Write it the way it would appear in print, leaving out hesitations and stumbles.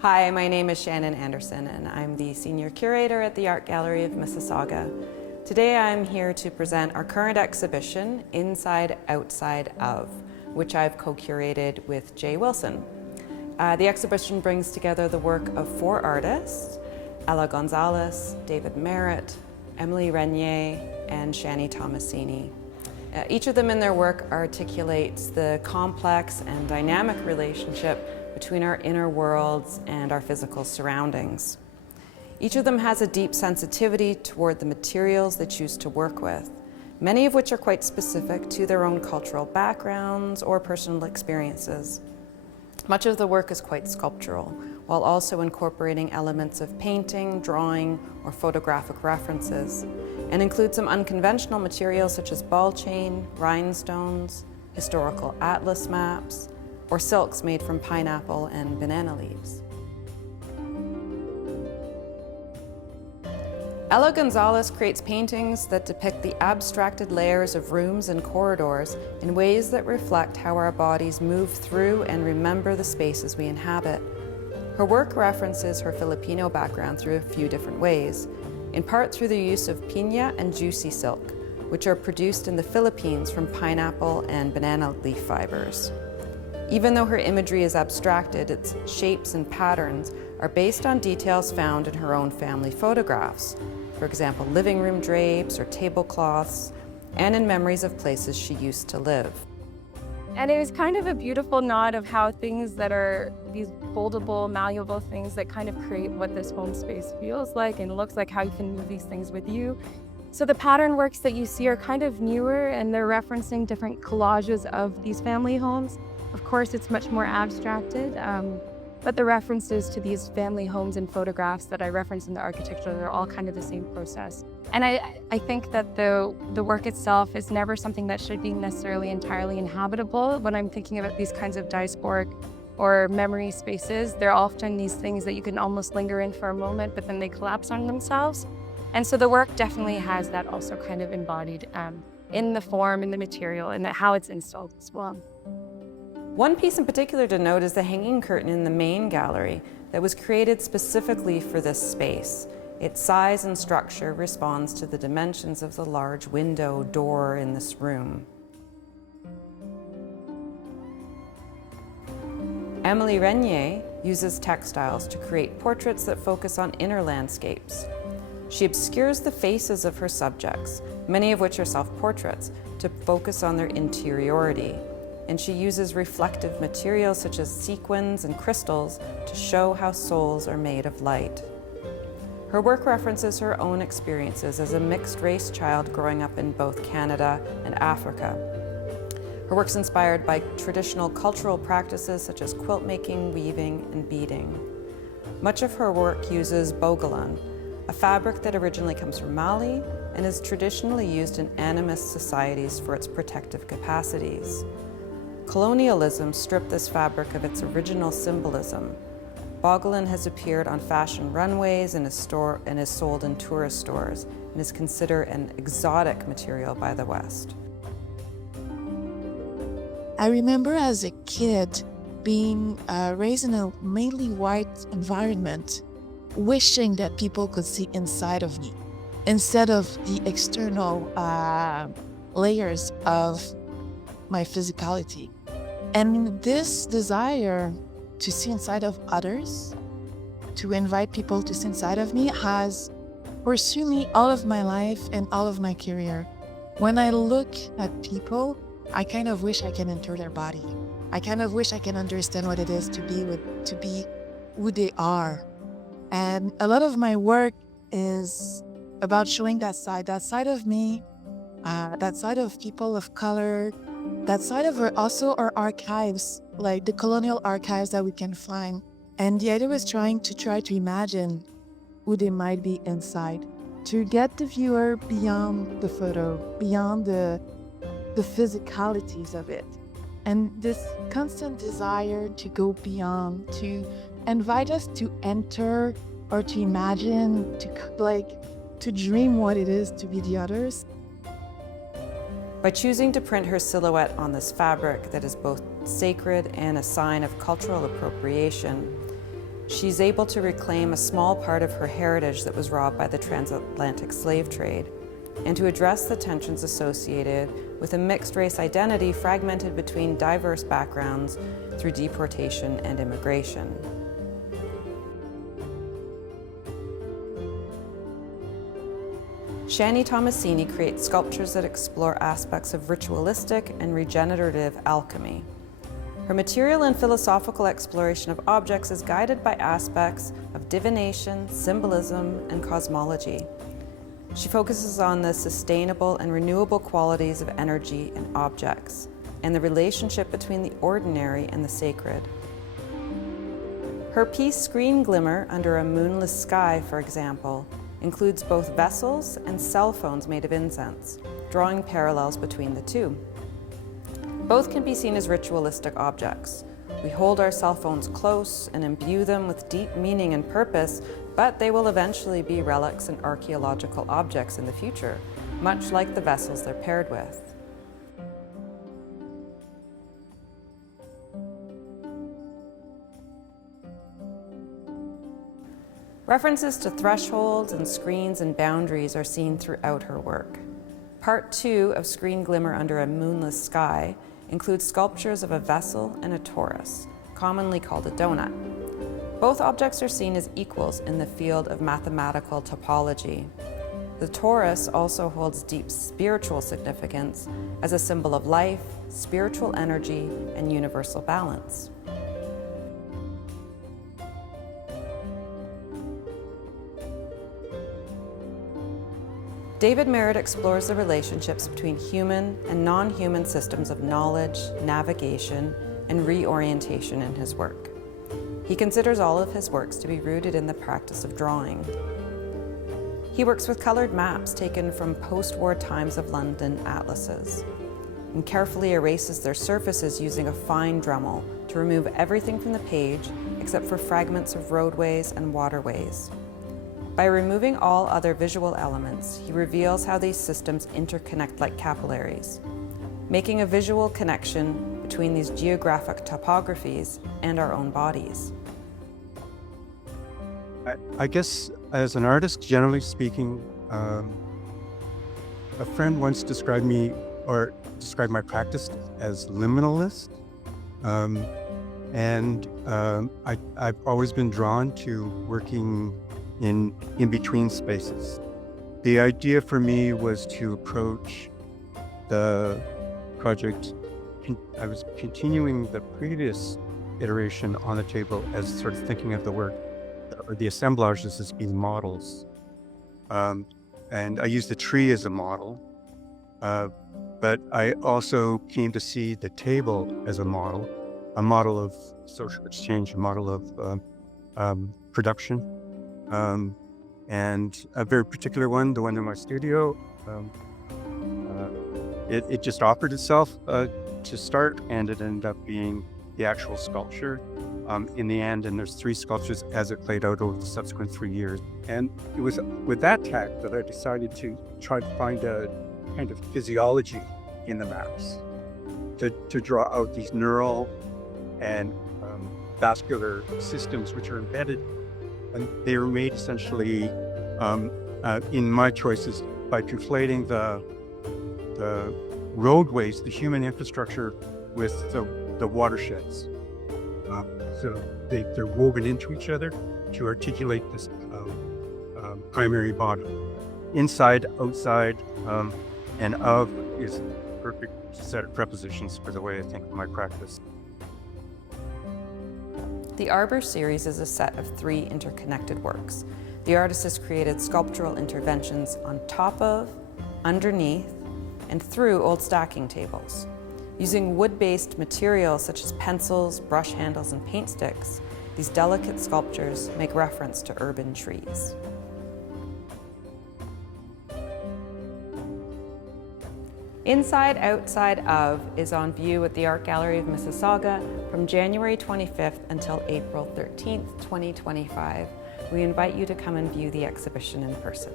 Hi, my name is Shannon Anderson and I'm the Senior Curator at the Art Gallery of Mississauga. Today I'm here to present our current exhibition, Inside, Outside of, which I've co-curated with Jay Wilson. The exhibition brings together the work of 4 artists, Ella Gonzales, David Merritt, Émilie Régnier, and Shanie Tomassini. Each of them in their work articulates the complex and dynamic relationship between our inner worlds and our physical surroundings. Each of them has a deep sensitivity toward the materials they choose to work with, many of which are quite specific to their own cultural backgrounds or personal experiences. Much of the work is quite sculptural, while also incorporating elements of painting, drawing, or photographic references, and includes some unconventional materials such as ball chain, rhinestones, historical atlas maps, or silks made from pineapple and banana leaves. Ella Gonzales creates paintings that depict the abstracted layers of rooms and corridors in ways that reflect how our bodies move through and remember the spaces we inhabit. Her work references her Filipino background through a few different ways, in part through the use of piña and juicy silk, which are produced in the Philippines from pineapple and banana leaf fibers. Even though her imagery is abstracted, its shapes and patterns are based on details found in her own family photographs, for example, living room drapes or tablecloths, and in memories of places she used to live. And it was kind of a beautiful nod of how things that are these foldable, malleable things that kind of create what this home space feels like and looks like, how you can move these things with you. So the pattern works that you see are kind of newer, and they're referencing different collages of these family homes. Of course, it's much more abstracted, but the references to these family homes and photographs that I referenced in the architecture, they're all kind of the same process. And I think that the work itself is never something that should be necessarily entirely inhabitable. When I'm thinking about these kinds of diasporic or memory spaces, they're often these things that you can almost linger in for a moment, but then they collapse on themselves. And so the work definitely has that also kind of embodied in the form, in the material, and how it's installed as well. One piece in particular to note is the hanging curtain in the main gallery that was created specifically for this space. Its size and structure responds to the dimensions of the large window door in this room. Émilie Régnier uses textiles to create portraits that focus on inner landscapes. She obscures the faces of her subjects, many of which are self-portraits, to focus on their interiority. And she uses reflective materials such as sequins and crystals to show how souls are made of light. Her work references her own experiences as a mixed-race child growing up in both Canada and Africa. Her work's inspired by traditional cultural practices such as quilt making, weaving, and beading. Much of her work uses bogolan, a fabric that originally comes from Mali and is traditionally used in animist societies for its protective capacities. Colonialism stripped this fabric of its original symbolism. Bogolan has appeared on fashion runways and is sold in tourist stores and is considered an exotic material by the West. I remember as a kid being raised in a mainly white environment, wishing that people could see inside of me instead of the external layers of my physicality. And this desire to see inside of others, to invite people to see inside of me, has pursued me all of my life and all of my career. When I look at people, I kind of wish I can enter their body. I kind of wish I can understand what it is to be who they are. And a lot of my work is about showing that side of me, that side of people of color, that side of also our archives, like the colonial archives that we can find. And the idea was trying to imagine who they might be inside, to get the viewer beyond the photo, beyond the physicalities of it. And this constant desire to go beyond, to invite us to enter or to imagine, to dream what it is to be the others. By choosing to print her silhouette on this fabric that is both sacred and a sign of cultural appropriation, she's able to reclaim a small part of her heritage that was robbed by the transatlantic slave trade, and to address the tensions associated with a mixed race identity fragmented between diverse backgrounds through deportation and immigration. Shanie Tomassini creates sculptures that explore aspects of ritualistic and regenerative alchemy. Her material and philosophical exploration of objects is guided by aspects of divination, symbolism, and cosmology. She focuses on the sustainable and renewable qualities of energy in objects, and the relationship between the ordinary and the sacred. Her piece Screen Glimmer Under a Moonless Sky, for example, includes both vessels and cell phones made of incense, drawing parallels between the two. Both can be seen as ritualistic objects. We hold our cell phones close and imbue them with deep meaning and purpose, but they will eventually be relics and archaeological objects in the future, much like the vessels they're paired with. References to thresholds and screens and boundaries are seen throughout her work. Part 2 of Screen Glimmer Under a Moonless Sky includes sculptures of a vessel and a torus, commonly called a donut. Both objects are seen as equals in the field of mathematical topology. The torus also holds deep spiritual significance as a symbol of life, spiritual energy, and universal balance. David Merritt explores the relationships between human and non-human systems of knowledge, navigation, and reorientation in his work. He considers all of his works to be rooted in the practice of drawing. He works with colored maps taken from post-war times of London atlases, and carefully erases their surfaces using a fine Dremel to remove everything from the page except for fragments of roadways and waterways. By removing all other visual elements, he reveals how these systems interconnect like capillaries, making a visual connection between these geographic topographies and our own bodies. I guess as an artist, generally speaking, a friend once described me, or described my practice as liminalist. I've always been drawn to working in between spaces. The idea for me was to approach the project. I was continuing the previous iteration on the table as sort of thinking of the work or the assemblages as being models. And I used the tree as a model, but I also came to see the table as a model of social exchange, a model of production. And a very particular one, the one in my studio, it just offered itself to start, and it ended up being the actual sculpture in the end. And there's 3 sculptures as it played out over the subsequent 3 years. And it was with that tact that I decided to try to find a kind of physiology in the maps, to draw out these neural and vascular systems which are embedded. And they were made essentially, in my choices, by conflating the roadways, the human infrastructure, with the watersheds. So they're woven into each other to articulate this primary body. Inside, outside, and of is a perfect set of prepositions for the way I think of my practice. The Arbor series is a set of 3 interconnected works. The artist has created sculptural interventions on top of, underneath, and through old stacking tables. Using wood-based materials such as pencils, brush handles, and paint sticks, these delicate sculptures make reference to urban trees. Inside, Outside of is on view at the Art Gallery of Mississauga from January 25th until April 13th, 2025. We invite you to come and view the exhibition in person.